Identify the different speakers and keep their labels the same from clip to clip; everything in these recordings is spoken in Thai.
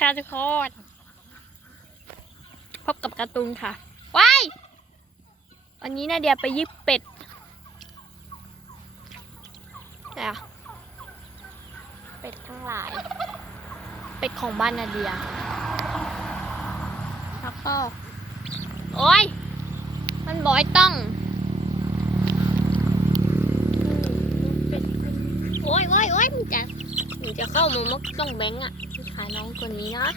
Speaker 1: ค่ะทุกคนพบกับการ์ตูนค่ะ ว้ายวันนี้นาเดียไปยิบเป็ดเนี่เป็ดทั้งหลาย เป็ดของบ้านนาเดียแล้วก็โอ้ย มันบอยต้อง โอ้ยโอ้ยโอ้ยมันจะ มันจะเข้ามามักต้องแบงค์อะที่ขาย น้องตัวนี้นะ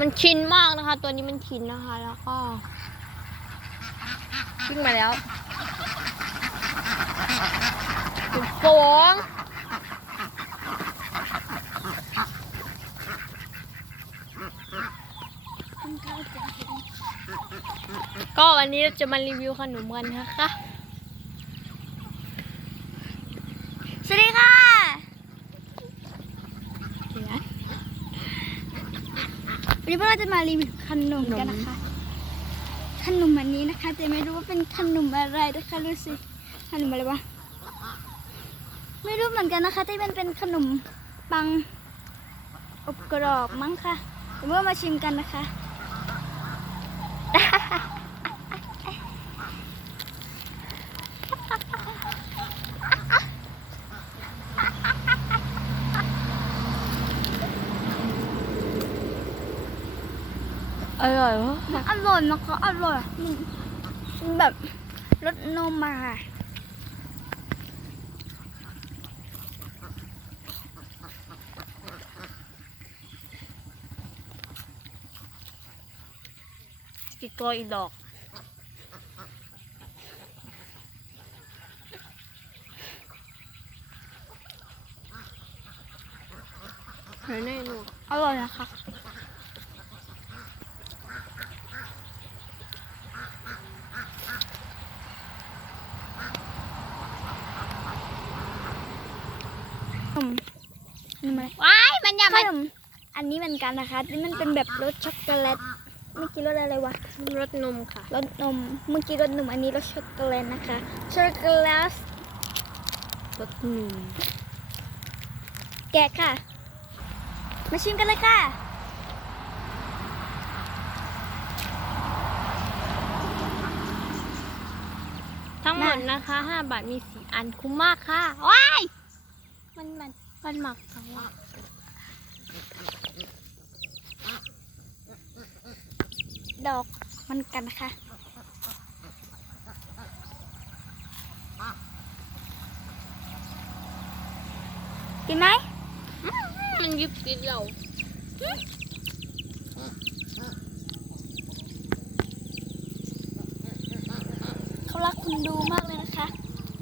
Speaker 1: มันชินมากนะคะ ตัวนี้มันชินนะคะ แล้วก็วิ่งมาแล้วจุดฟองก็วันนี้เราจะมารีวิวขนมกันนะคะ
Speaker 2: สวัสดีค่ะ
Speaker 1: เดี๋ยวนะ
Speaker 2: วันนี้พวกเราจะมารีวิวขนมกันนะคะ ขนมอันนี้นะคะแต่ไม่รู้ว่าเป็นขนมอะไรนะคะรู้สิขนมอะไรวะไม่รู้เหมือนกันนะคะที่มันเป็นขนมปังอบกรอบมั้งค่ะเดี๋ยวเรามาชิมกันนะคะ
Speaker 1: อร่อยวะ
Speaker 2: มันอร่อยนะคะอร่อยมันมันแบบรสนมมาค่ะ
Speaker 1: กี่ตัวอีดอกไหนแน่หนู
Speaker 2: อร่อยนะคะ ขนมขนมอะไร
Speaker 1: ว้ายมันอย่า
Speaker 2: ข
Speaker 1: มาน
Speaker 2: มอันนี้เหมือนกันนะคะที่มันเป็นแบบรสช็อกโกแลตเมื่อกี้รสอะไรวะ
Speaker 1: รสนมค่ะ
Speaker 2: รสนมเมื่อกี้รสนมอันนี้รสช็อกโกแลตนะคะช็อกโกแลต
Speaker 1: รสนม
Speaker 2: แกะค่ะ มาชิมกันเลยค่ะ
Speaker 1: ทั้งหมดนะคะ 5 บาทมีสี่อันคุ้มมากค่ะ ว้าย มันมันมันหมักทั้งวัน
Speaker 2: ดอกมันกันนะคะกินไหม
Speaker 1: มันยิบติดเรา
Speaker 2: เขารักคนดูมากเลยนะคะ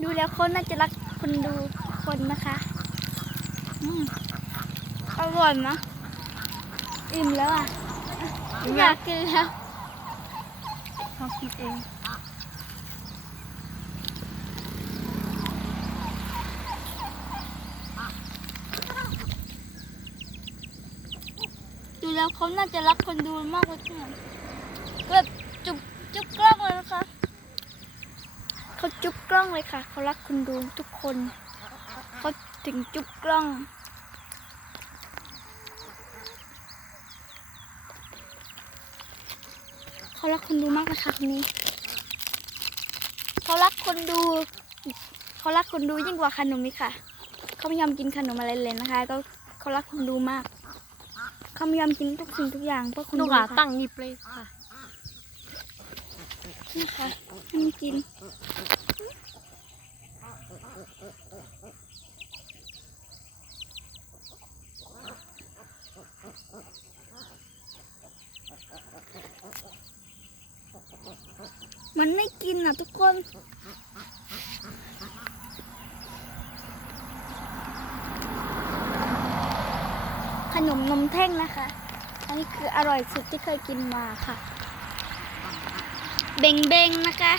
Speaker 2: ดูแล้วเขาน่าจะรักคนดูทุกคนนะคะ อืมอร่อยนะอิ่มแล้วอะ อยากกินแล้ว
Speaker 1: เขาคิดเอง
Speaker 2: ดูแล้วเขาน่าจะรักคนดูมากเลยค่ะแบบจุบจุบกล้องเลยนะคะเขาจุบกล้องเลยค่ะ เขารักคนดูทุกคน เขาถึงจุบกล้อง เขารักคนดูมากนะคะคนนี้ เขารักคนดู เขารักคนดูยิ่งกว่าขนมอีกค่ะ เขาไม่ยอมกินขนมอะไรเลยนะคะ ก็เขารักคนดูมาก เขาไม่ยอมกินทุกสิ่งทุกอย่างเพื่อคน
Speaker 1: ลู
Speaker 2: ดู
Speaker 1: กหลา
Speaker 2: ค่ะ
Speaker 1: ตั้งยิบเลยค่ะ
Speaker 2: นี่ค่ะให้มันกิน มันไม่กินอะทุกคน ขนมนมแท่งนะคะ อันนี้คืออร่อยสุดที่เคยกินมาค่ะ เบงเบงนะคะ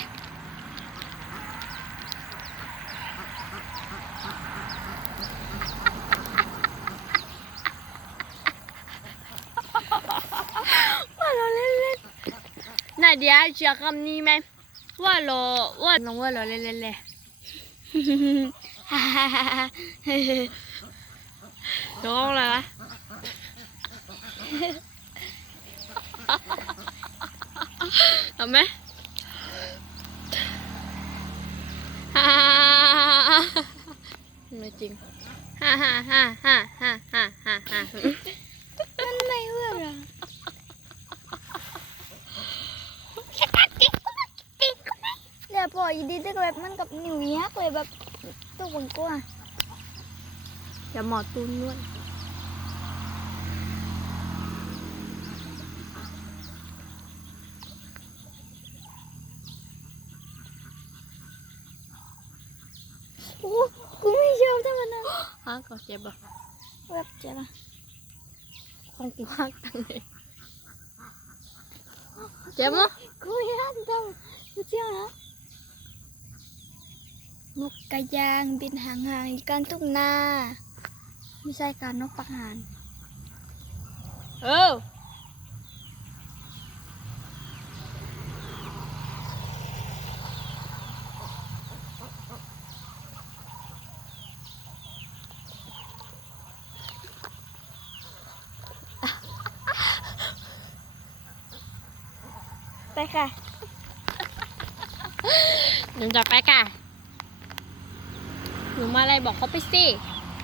Speaker 1: เชื่คำนี้ไหมว่ารอว่าน้องว่ารอเล่นๆเลยร้องเลยวะทำไหมไม่จริงฮ่าฮ่าฮ่าฮ่าฮ่าฮ่าฮ่า
Speaker 2: เดี๋ยวพออีดีดึกแบบมันกับนิ้วยักษ์เลยแบบตัวบนกลัว
Speaker 1: อย่าหมอตูนนวด
Speaker 2: โอ้กูไม่ชอบทั้งมันนะ
Speaker 1: ฮะก็เจ็บอะ
Speaker 2: แบบเจ๊ละ
Speaker 1: ของกูหักตังเลยเจ็บมั้ย
Speaker 2: กูไม่รักทำกูเจ้านะ นกกระยางบินห่างๆอยู่กลางทุ่งนา ไม่ใช่การนกปักหาน
Speaker 1: เออ
Speaker 2: ไปค่ะ
Speaker 1: หนูจะไปค่ะ หนูมาอะไรบอกเขาไปสิ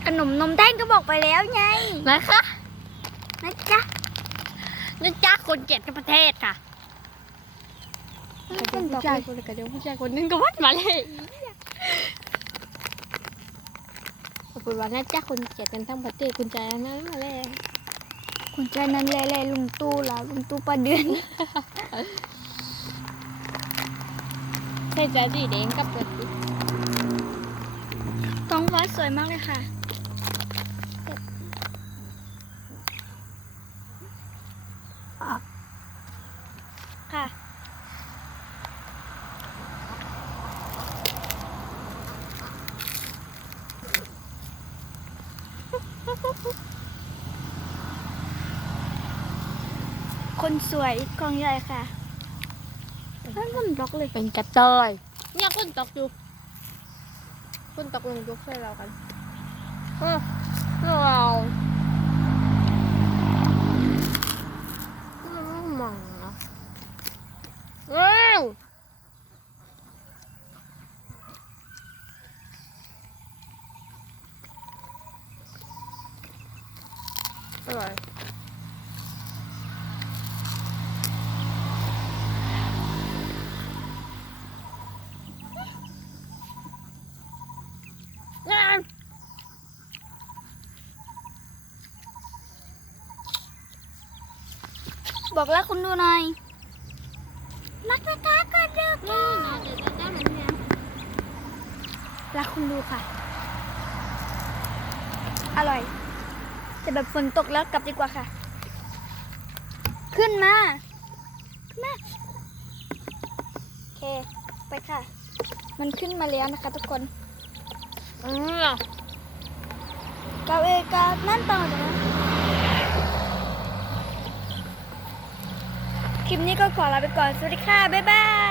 Speaker 2: ขนมนมแท่งก็บอกไปแล้วไง
Speaker 1: นะคะ
Speaker 2: นะจ๊ะ
Speaker 1: นั่นจ้าคนเกลียดกันประเทศค่ะ
Speaker 2: ค
Speaker 1: เดี๋ยวน
Speaker 2: ต่อ
Speaker 1: ผู้
Speaker 2: ไป
Speaker 1: ชายคนกับเดี๋ยวผู้ชายคนนึงก็วัดมาเลยขอบคุณว่าน่าจ้าคนเกลียดกันทั้งประเทศคุณใจนั้นมาเลย
Speaker 2: คุณใจนั้นแล่ๆลุงตู้ล่ะลุงตู้ปลาเดือน
Speaker 1: ใส่ใจสีแดงกับเปิด ดิ
Speaker 2: ท้องฟ้าสวยมากเลยค่ะ ค่ะ คนสวยกองใหญ่ค่ะนั่นมันบล็อกเลย
Speaker 1: เป็นกระเตยเนี่ยคนตกอยู่ ขึ้นตกลงยกใส่เรากันเออเราเรามองนะเร็วอร่อยงาน
Speaker 2: บอกแล้วคุณดูหน่อย รักนะคะกระดึกรักคุณดูค่ะ อร่อยแต่แบบฝนตกแล้วกลับดีกว่าค่ะ ขึ้นมาขึ้นมาโอเค ไปค่ะ มันขึ้นมาแล้วนะคะทุกคน
Speaker 1: เออ
Speaker 2: กาเอกานั่นเปล่าเดี๋ยวนะ คลิปนี้ก็ขอลาไปก่อน สวัสดีค่ะ บ๊ายบาย